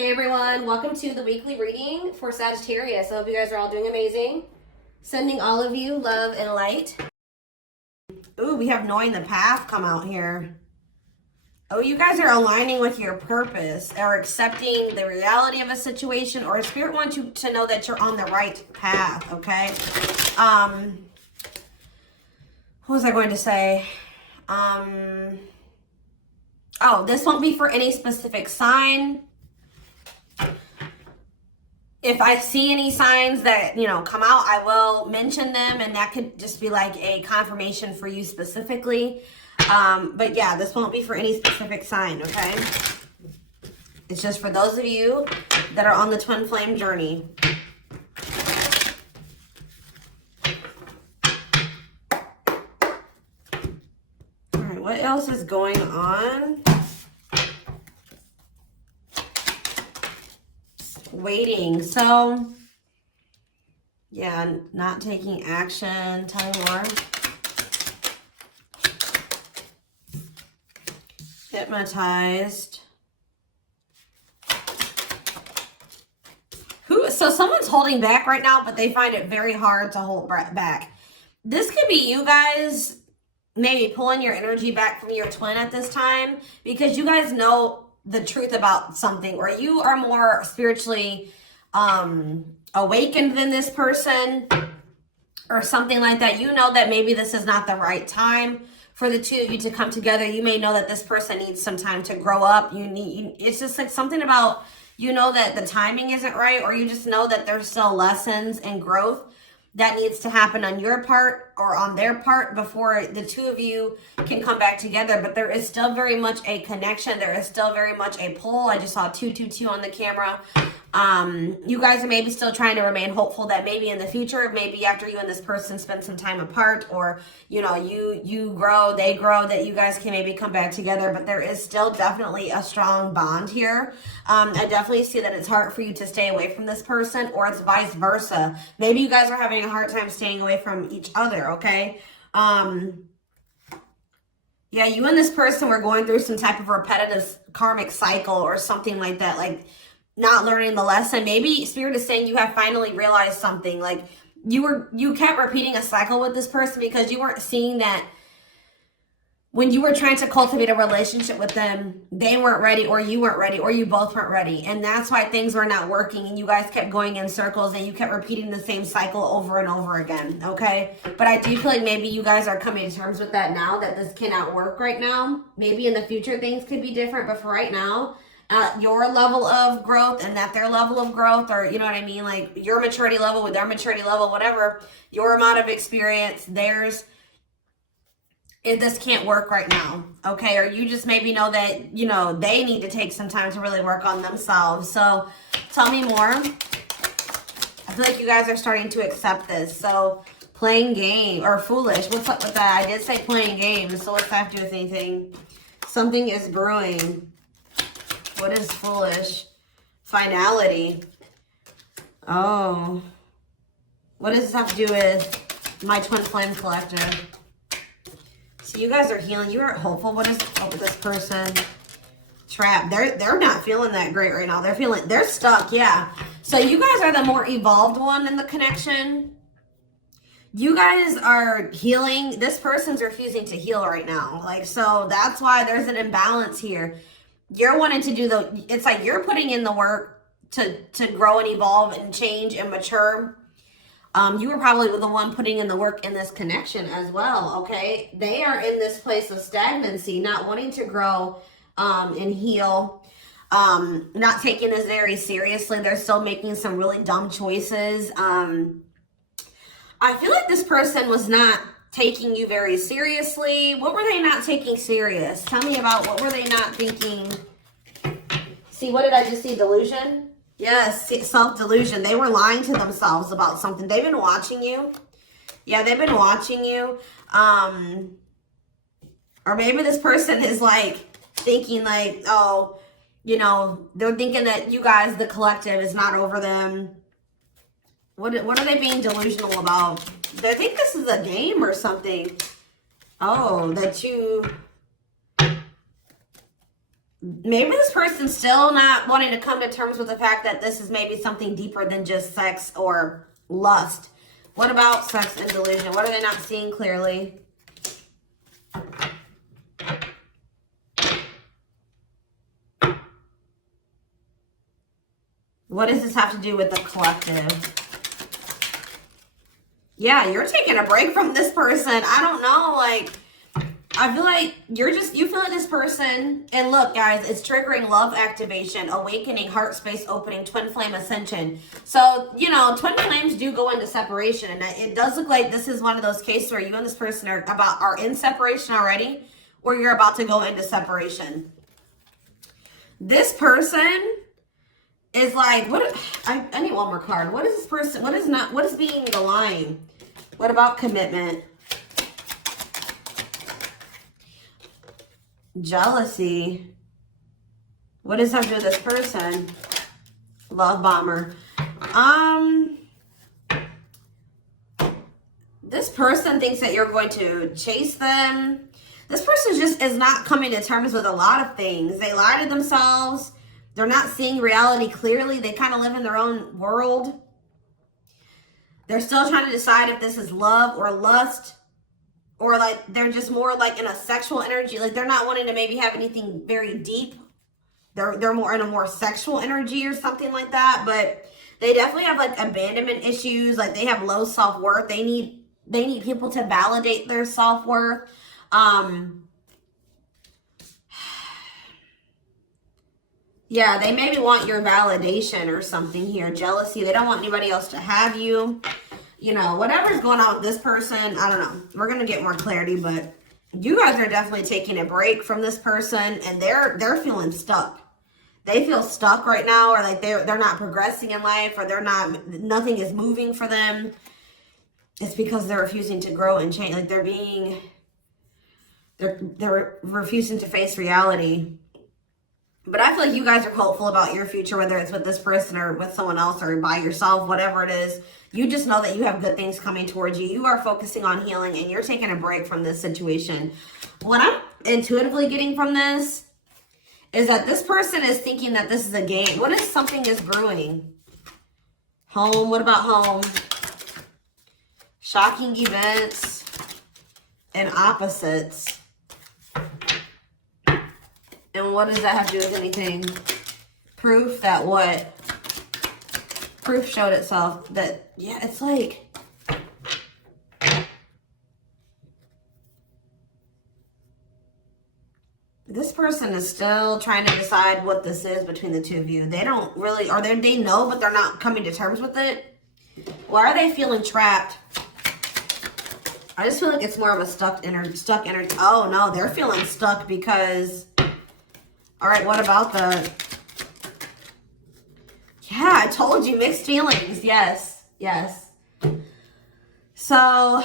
Hey everyone, welcome to the weekly reading for Sagittarius. I hope you guys are all doing amazing. Sending all of you love and light. Ooh, we have knowing the path come out here. Oh, you guys are aligning with your purpose or accepting the reality of a situation, or Spirit wants you to know that you're on the right path, okay? What was I going to say? Oh, this won't be for any specific sign. If I see any signs that, come out, I will mention them, and that could just be like a confirmation for you specifically. But yeah, this won't be for any specific sign, okay? It's just for those of you that are on the twin flame journey. All right, what else is going on? Waiting. So, yeah, not taking action. Tell me more. Hypnotized. So someone's holding back right now, but they find it very hard to hold back. This could be you guys maybe pulling your energy back from your twin at this time because you guys know the truth about something, or you are more spiritually awakened than this person or something like that. You know that maybe this is not the right time for the two of you to come together. You may know that this person needs some time to grow up. It's just like something about, that the timing isn't right, or you just know that there's still lessons and growth that needs to happen on your part or on their part before the two of you can come back together. But there is still very much a connection. There is still very much a pull. I just saw 222 on the camera. You guys are maybe still trying to remain hopeful that maybe in the future, maybe after you and this person spend some time apart, or you grow, they grow, that you guys can maybe come back together. But there is still definitely a strong bond here. I definitely see that it's hard for you to stay away from this person, or it's vice versa. Maybe you guys are having a hard time staying away from each other, okay? Yeah, you and this person were going through some type of repetitive karmic cycle or something like that, like not learning the lesson. Maybe Spirit is saying you have finally realized something. Like you kept repeating a cycle with this person because you weren't seeing that when you were trying to cultivate a relationship with them, they weren't ready, or you weren't ready, or you both weren't ready. And that's why things were not working, and you guys kept going in circles, and you kept repeating the same cycle over and over again, okay? But I do feel like maybe you guys are coming to terms with that now, that this cannot work right now. Maybe in the future things could be different, but for right now, your level of growth and that their level of growth, or you know what I mean, like your maturity level with their maturity level, whatever, your amount of experience, theirs, this can't work right now, okay? Or you just maybe know that, they need to take some time to really work on themselves. So tell me more. I feel like you guys are starting to accept this. So playing game or foolish, what's up with that? I did say playing games, so what's that have to do with anything? Something is brewing. What is foolish? Finality. Oh. What does this have to do with my twin flame collective? So you guys are healing. You are hopeful. What is up with this person? Trapped. They're not feeling that great right now. They're stuck. Yeah. So you guys are the more evolved one in the connection. You guys are healing. This person's refusing to heal right now. So that's why there's an imbalance here. You're wanting to do it's like you're putting in the work to grow and evolve and change and mature. You were probably the one putting in the work in this connection as well, okay? They are in this place of stagnancy, not wanting to grow and heal, not taking this very seriously. They're still making some really dumb choices. I feel like this person was not taking you very seriously. What were they not taking serious? Tell me about what were they not thinking? See, what did I just see? Delusion? Yes, self-delusion. They were lying to themselves about something. They've been watching you. Yeah, they've been watching you. Or maybe this person is thinking oh, they're thinking that you guys, the collective, is not over them. What are they being delusional about? They think this is a game or something. Oh, that you... maybe this person's still not wanting to come to terms with the fact that this is maybe something deeper than just sex or lust. What about sex and delusion? What are they not seeing clearly? What does this have to do with the collective? Yeah, you're taking a break from this person. I don't know, like, I feel like you feel like this person, and look, guys, it's triggering love activation, awakening, heart space opening, twin flame ascension. So, you know, twin flames do go into separation, and it does look like this is one of those cases where you and this person are in separation already, or you're about to go into separation. This person is like, I need one more card. What is this person, what is being the line? What about commitment? Jealousy. What does that have to do with this person? Love bomber. This person thinks that you're going to chase them. This person just is not coming to terms with a lot of things. They lie to themselves. They're not seeing reality clearly. They kind of live in their own world. They're still trying to decide if this is love or lust. Or like they're just more like in a sexual energy. Like they're not wanting to maybe have anything very deep. They're more in a more sexual energy or something like that. But they definitely have like abandonment issues. Like they have low self-worth. They need people to validate their self-worth. Yeah, they maybe want your validation or something here. Jealousy. They don't want anybody else to have you. You know, whatever's going on with this person, I don't know. We're going to get more clarity, but you guys are definitely taking a break from this person, and they're feeling stuck. They feel stuck right now, or like they're not progressing in life, or nothing is moving for them. It's because they're refusing to grow and change. Like they're refusing to face reality. But I feel like you guys are hopeful about your future, whether it's with this person or with someone else or by yourself, whatever it is. You just know that you have good things coming towards you. You are focusing on healing, and you're taking a break from this situation. What I'm intuitively getting from this is that this person is thinking that this is a game. What if something is brewing? Home. What about home? Shocking events and opposites. And what does that have to do with anything? Proof that what? Proof showed itself that, yeah, it's like, this person is still trying to decide what this is between the two of you. They don't really, or they know, but they're not coming to terms with it. Why are they feeling trapped? I just feel like it's more of a stuck energy. Oh no, they're feeling stuck because, all right, what about the, yeah, I told you, mixed feelings. Yes, yes. So,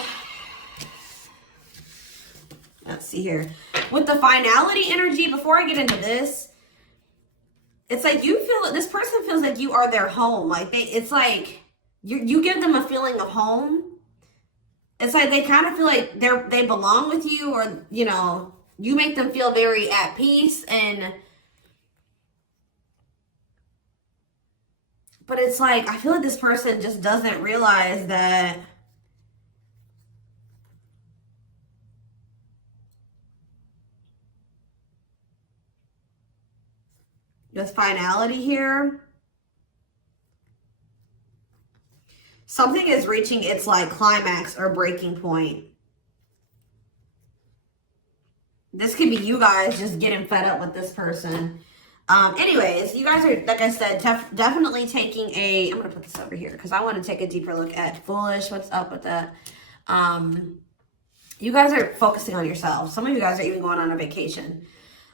let's see here. With the finality energy, before I get into this, it's like you feel, this person feels like you are their home. Like it's like you give them a feeling of home. It's like they kind of feel like they belong with you, or, you know, you make them feel very at peace. But it's like, I feel like this person just doesn't realize that with finality here, something is reaching its like climax or breaking point. This could be you guys just getting fed up with this person. Anyways, you guys are, like I said, definitely taking I'm going to put this over here because I want to take a deeper look at foolish. What's up with that? You guys are focusing on yourselves. Some of you guys are even going on a vacation.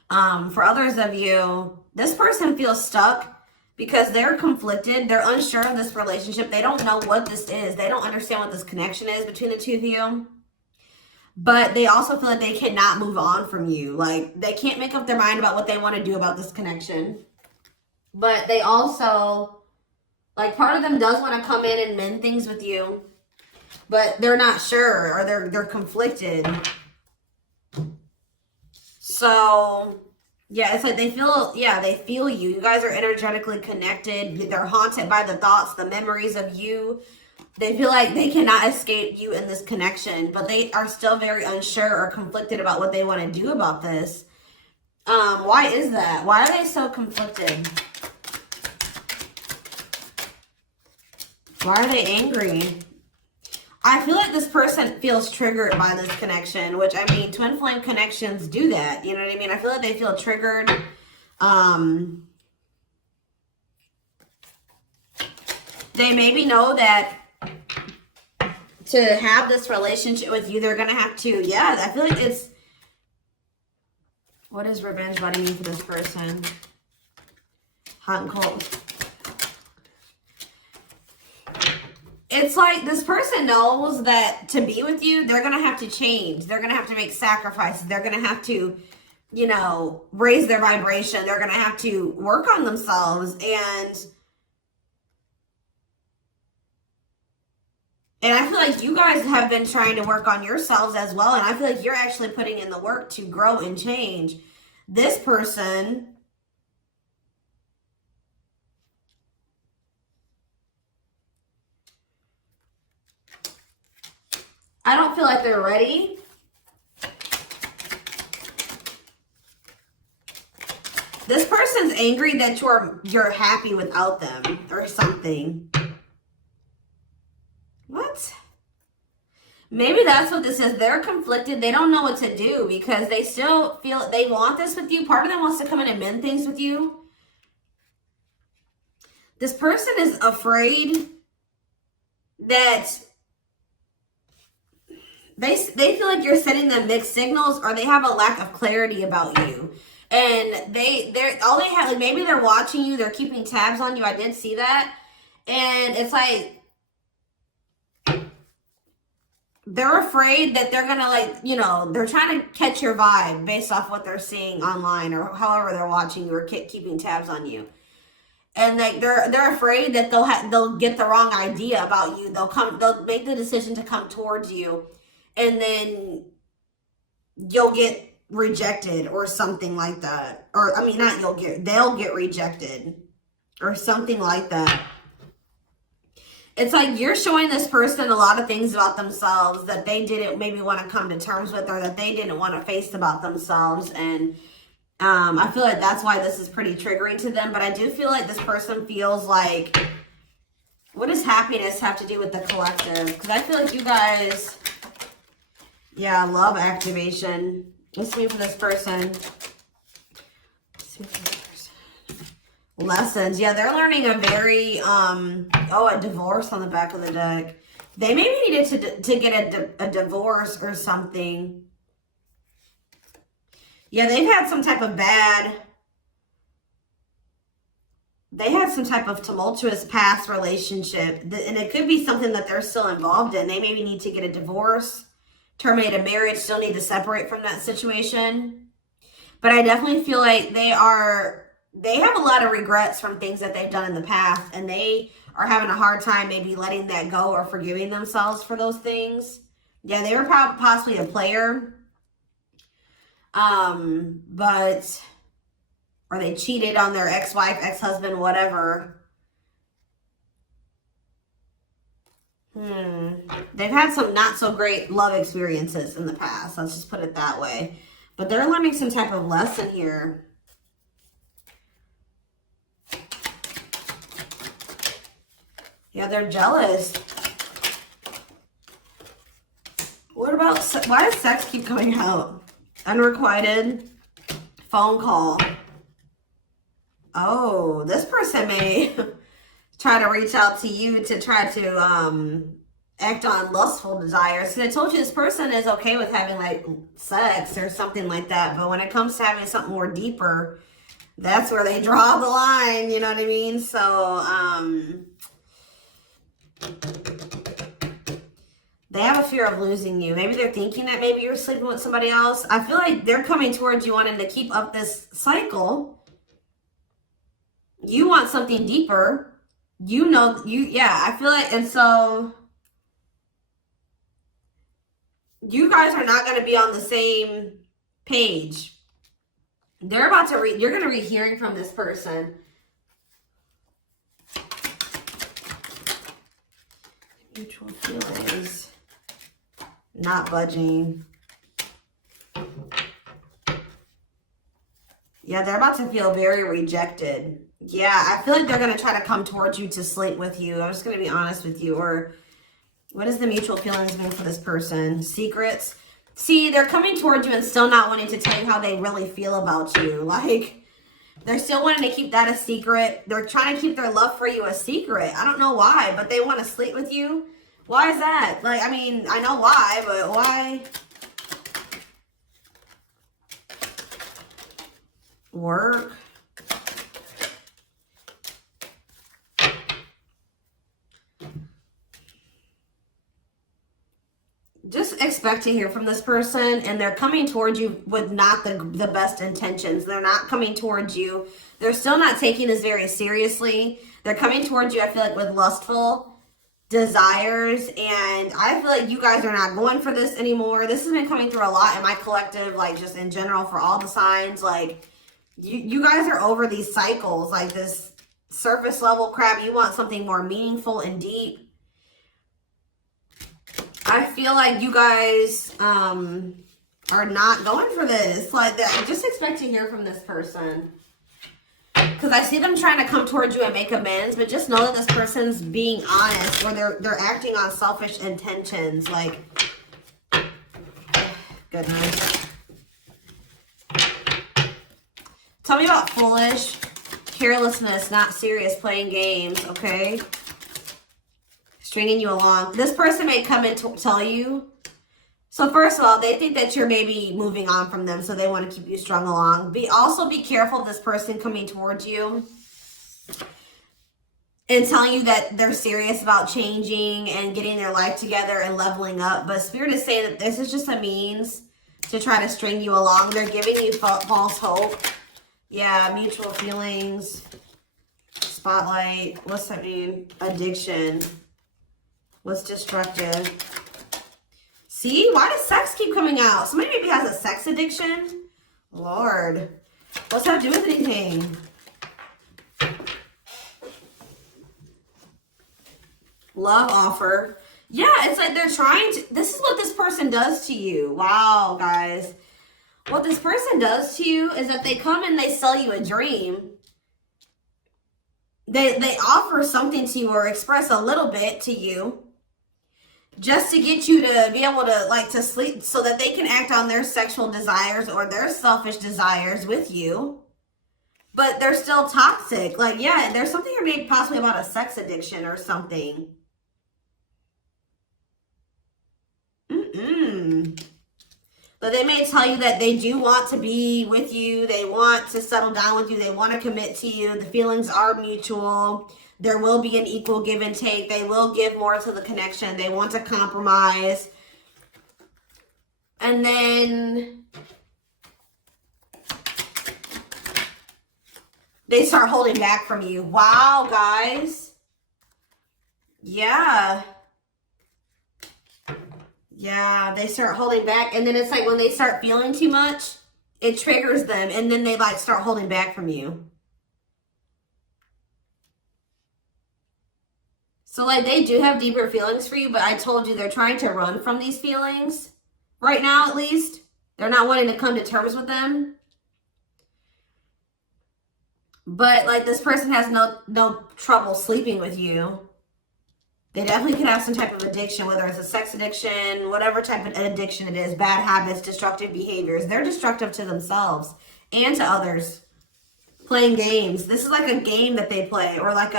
For others of you, this person feels stuck because they're conflicted. They're unsure of this relationship. They don't know what this is. They don't understand what this connection is between the two of you. But they also feel like they cannot move on from you. Like, they can't make up their mind about what they want to do about this connection. But they also, like, part of them does want to come in and mend things with you. But they're not sure, or they're conflicted. So, Yeah, it's like they feel, yeah, they feel you. You guys are energetically connected. They're haunted by the thoughts, the memories of you. They feel like they cannot escape you in this connection, but they are still very unsure or conflicted about what they want to do about this. Why is that? Why are they so conflicted? Why are they angry? I feel like this person feels triggered by this connection, which, I mean, twin flame connections do that. You know what I mean? I feel like they feel triggered. They maybe know that to have this relationship with you, they're going to have to, yeah, I feel like it's, what is revenge body mean for this person? Hot and cold. It's like this person knows that to be with you, they're going to have to change. They're going to have to make sacrifices. They're going to have to, you know, raise their vibration. They're going to have to work on themselves. And I feel like you guys have been trying to work on yourselves as well. And I feel like you're actually putting in the work to grow and change. This person, I don't feel like they're ready. This person's angry that you're happy without them or something. What? Maybe that's what this is. They're conflicted. They don't know what to do because they still feel they want this with you. Part of them wants to come in and mend things with you. This person is afraid that they feel like you're sending them mixed signals, or they have a lack of clarity about you. And they're all they have, like, maybe they're watching you, they're keeping tabs on you. I did see that. And it's like they're afraid that they're gonna, like, you know, they're trying to catch your vibe based off what they're seeing online or however they're watching you or keeping tabs on you. And like they're afraid that they'll get the wrong idea about you. They'll make the decision to come towards you, and then you'll get rejected or something like that. Or I mean, they'll get rejected or something like that. It's like you're showing this person a lot of things about themselves that they didn't maybe want to come to terms with, or that they didn't want to face about themselves. And I feel like that's why this is pretty triggering to them. But I do feel like this person feels like, what does happiness have to do with the collective? Because I feel like you guys, yeah, love activation. Let's see for this person. Let's see for this person. Lessons. Yeah, they're learning a very, a divorce on the back of the deck. They maybe needed to get a divorce or something. Yeah, they had some type of tumultuous past relationship. And it could be something that they're still involved in. They maybe need to get a divorce, terminate a marriage, still need to separate from that situation. But I definitely feel like they have a lot of regrets from things that they've done in the past. And they are having a hard time maybe letting that go or forgiving themselves for those things. Yeah, they were possibly a player. Or they cheated on their ex-wife, ex-husband, whatever. They've had some not so great love experiences in the past. Let's just put it that way. But they're learning some type of lesson here. Yeah, they're jealous. What about, why does sex keep coming out? Unrequited phone call. Oh, this person may try to reach out to you to try to act on lustful desires. So I told you this person is okay with having like sex or something like that. But when it comes to having something more deeper, that's where they draw the line. You know what I mean? So they have a fear of losing you. Maybe they're thinking that maybe you're sleeping with somebody else. I feel like they're coming towards you wanting to keep up this cycle. You want something deeper. I feel like, and so you guys are not going to be on the same page. They're about to read, you're going to be hearing from this person. Mutual feelings. Not budging. Yeah, they're about to feel very rejected. Yeah, I feel like they're going to try to come towards you to sleep with you. I'm just going to be honest with you. Or what does the mutual feelings mean for this person? Secrets. See, they're coming towards you and still not wanting to tell you how they really feel about you. Like, they're still wanting to keep that a secret. They're trying to keep their love for you a secret. I don't know why, but they want to sleep with you. Why is that? Like, I mean, I know why, but why? Work. Just expect to hear from this person, and they're coming towards you with not the best intentions. They're not coming towards you. They're still not taking this very seriously. They're coming towards you, I feel like, with lustful desires, and I feel like you guys are not going for this anymore. This has been coming through a lot in my collective, like just in general for all the signs. Like, you guys are over these cycles, like this surface level crap. You want something more meaningful and deep. I feel like you guys are not going for this. Like, just expect to hear from this person. Because I see them trying to come towards you and make amends, but just know that this person's being honest, or they're acting on selfish intentions. Like, goodness. Tell me about foolish, carelessness, not serious, playing games, okay? Stringing you along. This person may come and tell you. So first of all, they think that you're maybe moving on from them, so they want to keep you strung along. Also be careful of this person coming towards you and telling you that they're serious about changing and getting their life together and leveling up. But Spirit is saying that this is just a means to try to string you along. They're giving you false hope. Yeah, mutual feelings. Spotlight. What's that mean? Addiction. What's destructive? See? Why does sex keep coming out? Somebody maybe has a sex addiction? Lord. What's that do with anything? Love offer. Yeah, it's like they're trying to... This is what this person does to you. Wow, guys. What this person does to you is that they come and they sell you a dream. They offer something to you or express a little bit to you, just to get you to be able to, like, to sleep so that they can act on their sexual desires or their selfish desires with you. But they're still toxic. Like, yeah, there's something here maybe possibly about a sex addiction or something. But they may tell you that they do want to be with you. They want to settle down with you. They want to commit to you. The feelings are mutual. There will be an equal give and take. They will give more to the connection. They want to compromise. And then they start holding back from you. Wow, guys. Yeah. Yeah, they start holding back. And then it's like when they start feeling too much, it triggers them. And then they like start holding back from you. So like they do have deeper feelings for you, but I told you they're trying to run from these feelings. Right now, at least. They're not wanting to come to terms with them. But like this person has no trouble sleeping with you. They definitely could have some type of addiction, whether it's a sex addiction, whatever type of addiction it is, bad habits, destructive behaviors. They're destructive to themselves and to others. Playing games. This is like a game that they play, or like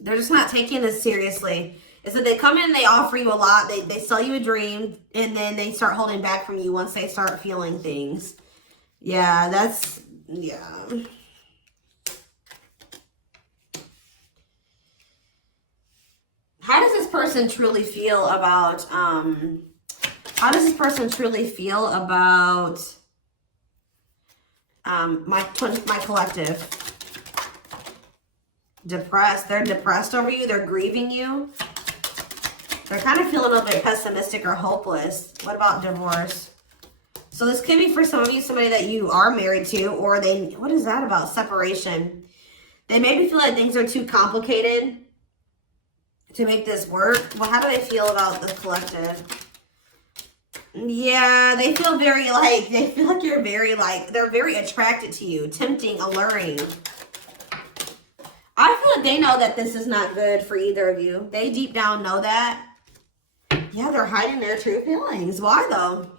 they're just not taking this seriously. It's that they come in, they offer you a lot, they sell you a dream, and then they start holding back from you once they start feeling things. Yeah, yeah. How does this person truly feel about, my collective? Depressed. They're depressed over you. They're grieving you. They're kind of feeling a little bit pessimistic or hopeless. What about divorce? So this could be for some of you, somebody that you are married to, or they, what is that about? Separation. They maybe feel like things are too complicated to make this work. Well, how do they feel about the collective? Yeah, they feel very like, they feel like you're very like, they're very attracted to you, tempting, alluring. I feel like they know that this is not good for either of you. They deep down know that. Yeah, they're hiding their true feelings. Why though?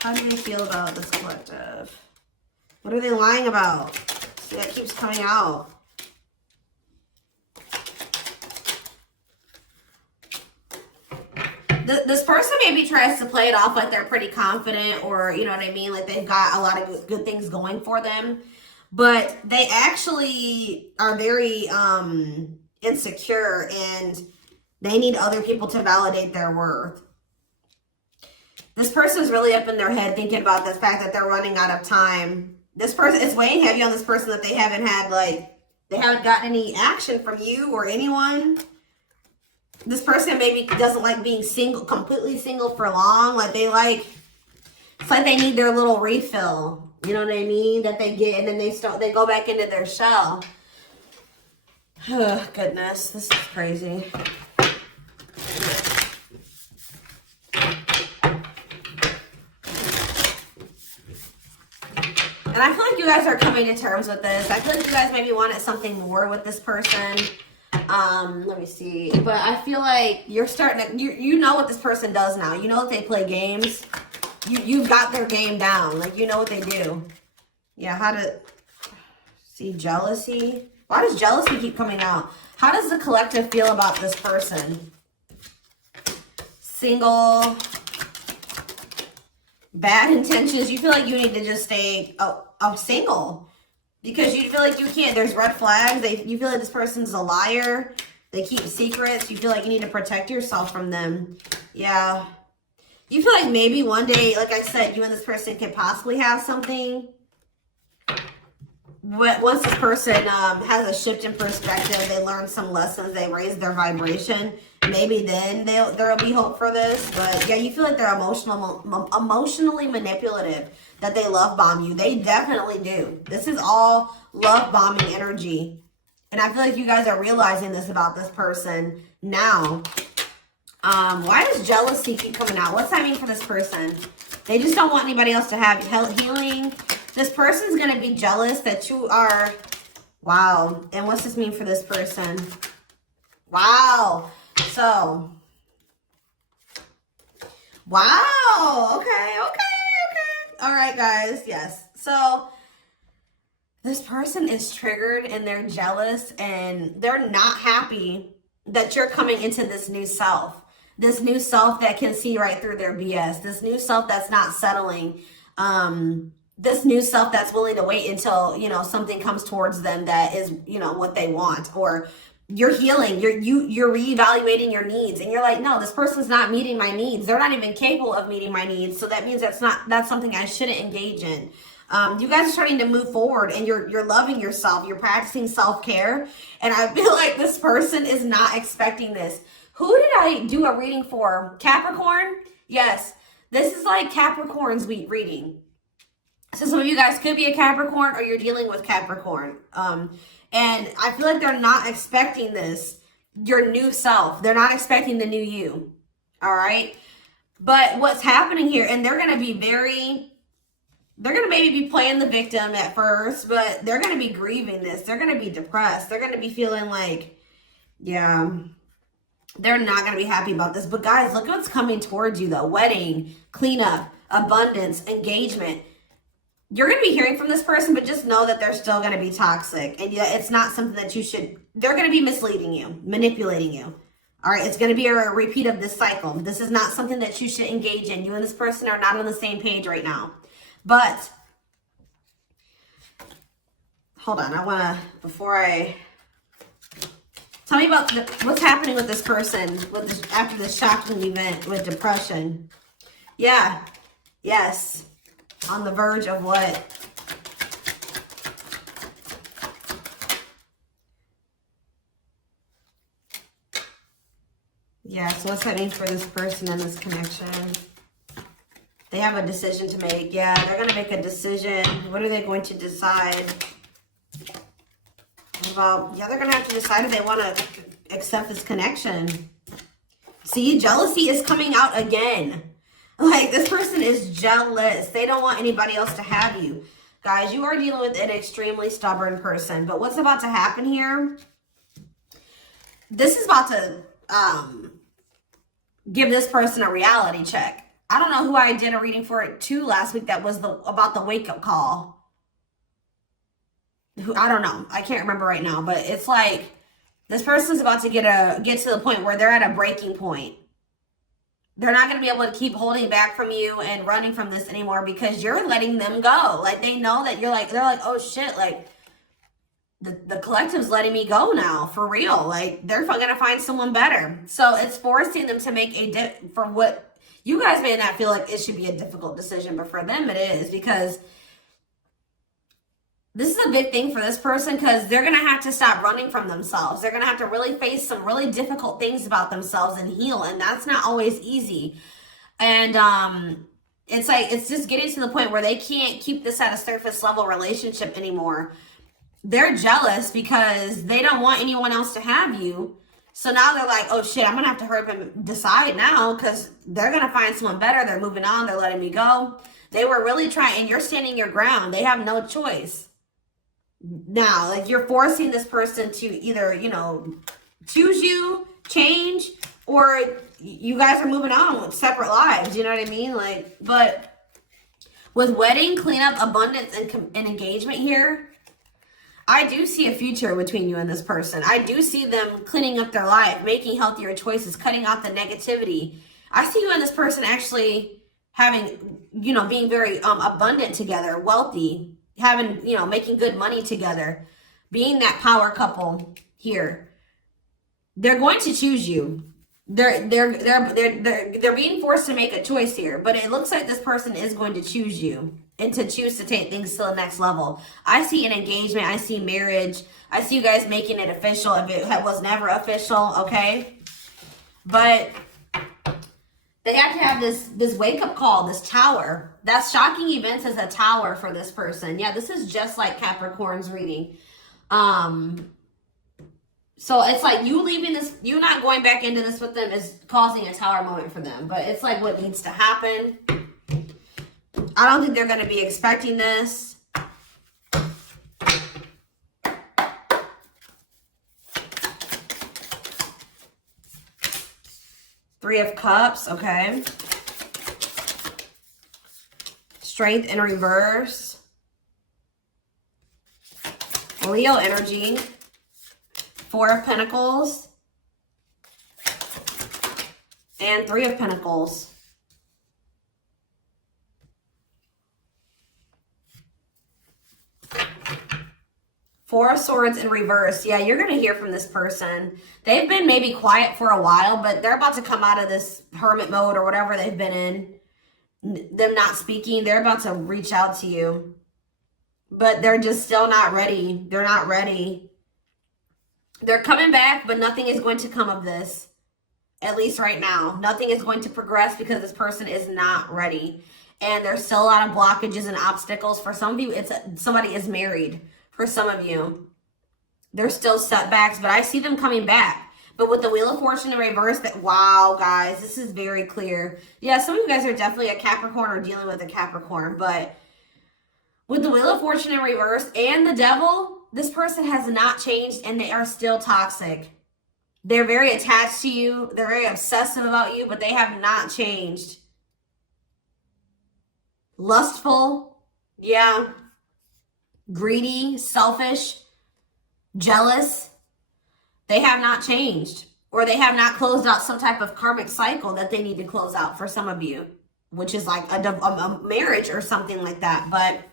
How do they feel about this collective? What are they lying about? See, that keeps coming out. This person maybe tries to play it off like they're pretty confident, or you know what I mean, like they've got a lot of good things going for them, but they actually are very insecure, and they need other people to validate their worth. This person's really up in their head thinking about the fact that they're running out of time. This person is weighing heavy on this person that they haven't had, like, they haven't gotten any action from you or anyone. This person maybe doesn't like being single, completely single for long. Like they like, it's like they need their little refill. You know what I mean? That they get, and then they go back into their shell. Oh, goodness, this is crazy. And I feel like you guys are coming to terms with this. I feel like you guys maybe wanted something more with this person. Let me see. But I feel like you're starting to, you know what this person does now. You know that they play games. You've got their game down. Like, you know what they do. Yeah, how to see jealousy. Why does jealousy keep coming out? How does the collective feel about this person? Single. Bad intentions. You feel like you need to just stay single. Because you feel like you can't, there's red flags. You feel like this person's a liar. They keep secrets. You feel like you need to protect yourself from them. Yeah. You feel like maybe one day, like I said, you and this person could possibly have something. But once this person has a shift in perspective, they learn some lessons, they raise their vibration, maybe then there'll be hope for this. But yeah, you feel like they're emotionally manipulative, that they love bomb you. They definitely do. This is all love bombing energy. And I feel like you guys are realizing this about this person now. Why does jealousy keep coming out? What's that mean for this person? They just don't want anybody else to have healing. This person's going to be jealous that you are, wow. And what's this mean for this person? Wow. So, wow. Okay. All right, guys. Yes. So, this person is triggered and they're jealous and they're not happy that you're coming into this new self. This new self that can see right through their BS. This new self that's not settling. This new self that's willing to wait until, you know, something comes towards them that is, you know, what they want. Or you're healing, you're reevaluating your needs, and you're like, no, this person's not meeting my needs. They're not even capable of meeting my needs. So that means that's something I shouldn't engage in. You guys are starting to move forward, and you're loving yourself. You're practicing self-care. And I feel like this person is not expecting this. Who did I do a reading for? Capricorn? Yes. This is like Capricorn's week reading. So some of you guys could be a Capricorn, or you're dealing with Capricorn. And I feel like they're not expecting this, your new self. They're not expecting the new you. All right. But what's happening here, and they're going to be they're going to maybe be playing the victim at first, but they're going to be grieving this. They're going to be depressed. They're going to be feeling like, yeah, they're not going to be happy about this. But guys, look what's coming towards you though. Wedding, cleanup, abundance, engagement. You're going to be hearing from this person, but just know that they're still going to be toxic. And yeah, it's not something that you should, they're going to be misleading you, manipulating you. All right, it's going to be a repeat of this cycle. This is not something that you should engage in. You and this person are not on the same page right now. But, hold on, I want to, tell me about what's happening with this person after this shocking event with depression. Yeah, yes. On the verge of what? Yeah, so what's that mean for this person and this connection? They have a decision to make. Yeah, they're going to make a decision. What are they going to decide? What about, yeah, they're going to have to decide if they want to accept this connection. See, jealousy is coming out again. Like, this person is jealous. They don't want anybody else to have you. Guys, you are dealing with an extremely stubborn person. But what's about to happen here? This is about to give this person a reality check. I don't know who I did a reading for it too last week that was about the wake-up call. I don't know. I can't remember right now. But it's like this person's about to get to the point where they're at a breaking point. They're not going to be able to keep holding back from you and running from this anymore because you're letting them go. Like, they know that they're like, oh shit, like, the collective's letting me go now, for real. Like, they're going to find someone better. So it's forcing them to make for what you guys may not feel like it should be a difficult decision, but for them it is, because this is a big thing for this person, because they're going to have to stop running from themselves. They're going to have to really face some really difficult things about themselves and heal. And that's not always easy. And it's like, it's just getting to the point where they can't keep this at a surface level relationship anymore. They're jealous because they don't want anyone else to have you. So now they're like, oh shit, I'm going to have to hurry up and decide now, because they're going to find someone better. They're moving on. They're letting me go. They were really trying, and you're standing your ground. They have no choice. Now, like, you're forcing this person to either, you know, choose you, change, or you guys are moving on with separate lives. You know what I mean? Like, but with wedding, cleanup, abundance, and engagement here, I do see a future between you and this person. I do see them cleaning up their life, making healthier choices, cutting out the negativity. I see you and this person actually having, you know, being very abundant together, wealthy, having, you know, making good money together, being that power couple here. They're going to choose you. They're being forced to make a choice here, but it looks like this person is going to choose you and to choose to take things to the next level. I see an engagement. I see marriage. I see you guys making it official if it was never official, okay? But they have to have this wake-up call, this tower. That's shocking events as a tower for this person. Yeah, this is just like Capricorn's reading. So it's like you leaving this, you not going back into this with them is causing a tower moment for them. But it's like what needs to happen. I don't think they're going to be expecting this. Three of Cups, okay. Strength in reverse. Leo energy. Four of Pentacles. And Three of Pentacles. Four of Swords in reverse. Yeah, you're going to hear from this person. They've been maybe quiet for a while, but they're about to come out of this hermit mode or whatever they've been in. Them not speaking. They're about to reach out to you. But they're just still not ready. They're not ready. They're coming back, but nothing is going to come of this. At least right now. Nothing is going to progress because this person is not ready. And there's still a lot of blockages and obstacles. For some of you, somebody is married. For some of you, there's still setbacks, but I see them coming back. But with the Wheel of Fortune in reverse, wow, guys, this is very clear. Yeah, some of you guys are definitely a Capricorn or dealing with a Capricorn, but with the Wheel of Fortune in reverse and the Devil, this person has not changed and they are still toxic. They're very attached to you. They're very obsessive about you, but they have not changed. Lustful, yeah. Greedy, selfish, jealous. They have not changed, or they have not closed out some type of karmic cycle that they need to close out for some of you, which is like a marriage or something like that. But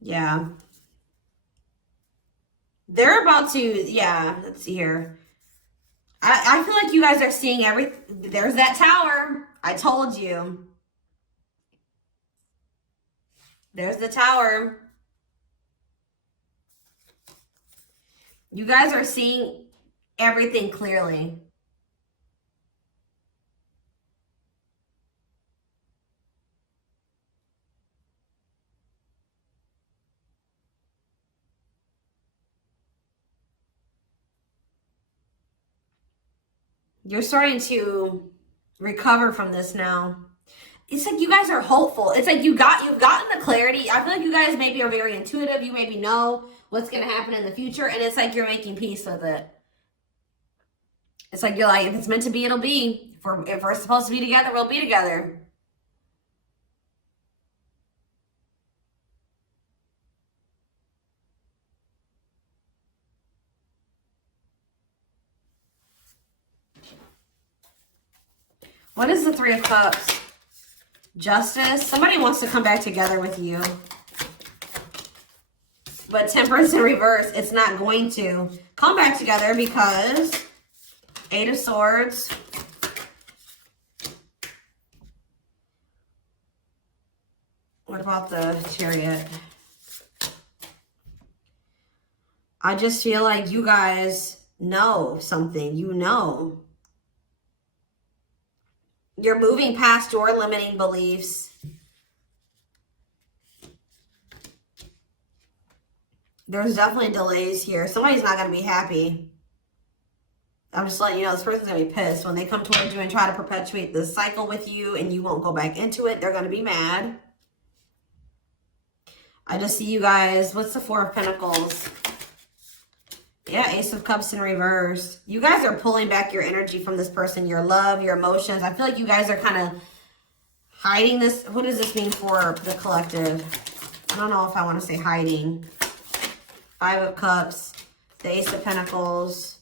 yeah, they're about to, yeah, let's see here. I feel like you guys are seeing everything. There's that tower. I told you. There's the tower. You guys are seeing everything clearly. You're starting to recover from this now. It's like you guys are hopeful. It's like you've gotten the clarity. I feel like you guys maybe are very intuitive. You maybe know what's going to happen in the future. And it's like you're making peace with it. It's like you're like, if it's meant to be, it'll be. If we're supposed to be together, we'll be together. What is the Three of Cups? Justice. Somebody wants to come back together with you. But Temperance in reverse, it's not going to come back together because Eight of Swords. What about the Chariot? I just feel like you guys know something. You know. You're moving past your limiting beliefs. There's definitely delays here. Somebody's not going to be happy. I'm just letting you know this person's going to be pissed. When they come towards you and try to perpetuate this cycle with you and you won't go back into it, they're going to be mad. I just see you guys. What's the Four of Pentacles? Yeah, Ace of Cups in reverse. You guys are pulling back your energy from this person, your love, your emotions. I feel like you guys are kind of hiding this. What does this mean for the collective? I don't know if I want to say hiding. Five of Cups, the Ace of Pentacles,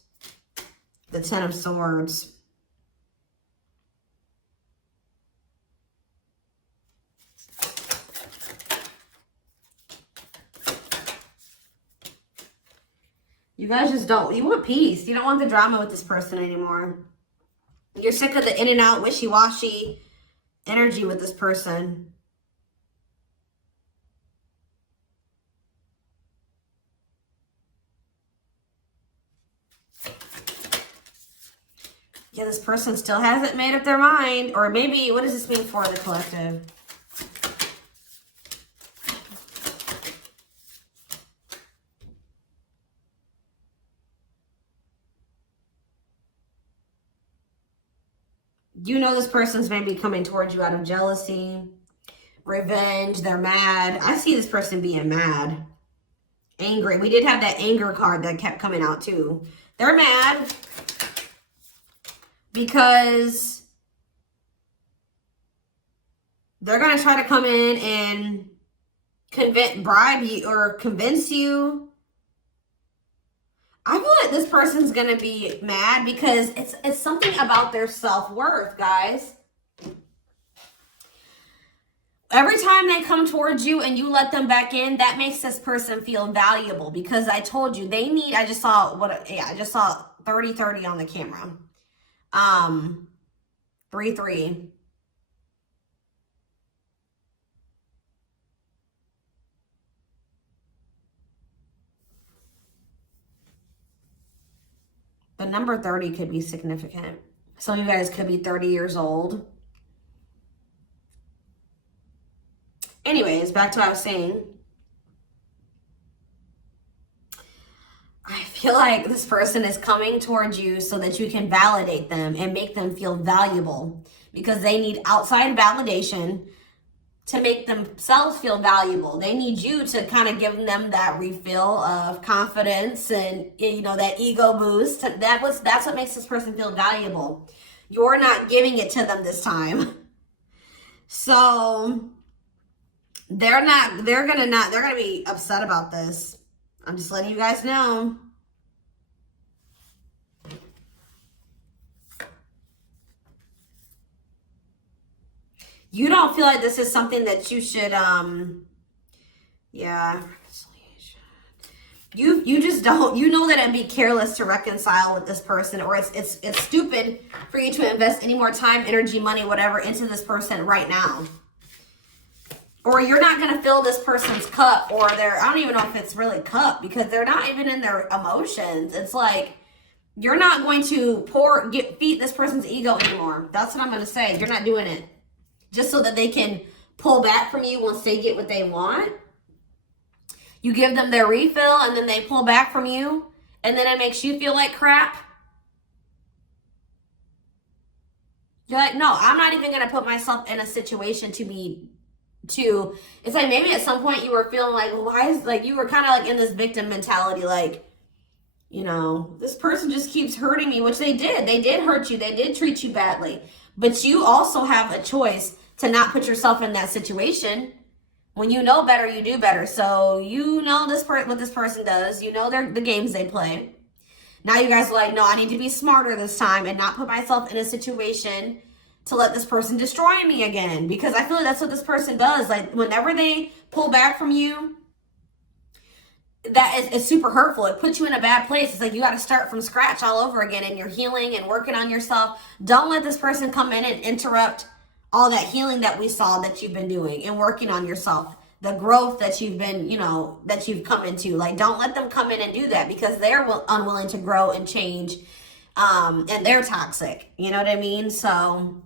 the Ten of Swords. You guys just don't, you want peace. You don't want the drama with this person anymore. You're sick of the in and out, wishy-washy energy with this person. Yeah, this person still hasn't made up their mind. Or maybe, what does this mean for the collective? You know this person's maybe coming towards you out of jealousy, revenge. They're mad. I see this person being mad, angry. We did have that anger card that kept coming out too. They're mad because they're going to try to come in and bribe you or convince you. I feel like this person's going to be mad because it's something about their self-worth, guys. Every time they come towards you and you let them back in, that makes this person feel valuable because I told you they need, I just saw 30-30 on the camera. 3-3. The number 30 could be significant. Some of you guys could be 30 years old. Anyways, back to what I was saying. I feel like this person is coming towards you so that you can validate them and make them feel valuable because they need outside validation to make themselves feel valuable. They need you to kind of give them that refill of confidence and, you know, that ego boost. That's what makes this person feel valuable. You're not giving it to them this time. So they're gonna be upset about this. I'm just letting you guys know. You don't feel like this is something that you should, yeah. You just don't, you know that it'd be careless to reconcile with this person, or it's stupid for you to invest any more time, energy, money, whatever into this person right now. Or you're not going to fill this person's cup, or I don't even know if it's really cup because they're not even in their emotions. It's like, you're not going to feed this person's ego anymore. That's what I'm going to say. You're not doing it. Just so that they can pull back from you once they get what they want. You give them their refill and then they pull back from you. And then it makes you feel like crap. You're like, no, I'm not even gonna put myself in a situation to it's like maybe at some point you were feeling like, well, why is, like, you were kind of like in this victim mentality, like, you know, this person just keeps hurting me, which they did hurt you, they did treat you badly, but you also have a choice to not put yourself in that situation. When you know better, you do better. So you know what this person does, you know the games they play. Now you guys are like, no, I need to be smarter this time and not put myself in a situation to let this person destroy me again. Because I feel like that's what this person does. Like, whenever they pull back from you, that is super hurtful. It puts you in a bad place. It's like you got to start from scratch all over again, and you're healing and working on yourself. Don't let this person come in and interrupt all that healing that we saw that you've been doing and working on yourself. The growth that you've been, you know, that you've come into. Like, don't let them come in and do that, because they're unwilling to grow and change, and they're toxic. You know what I mean? So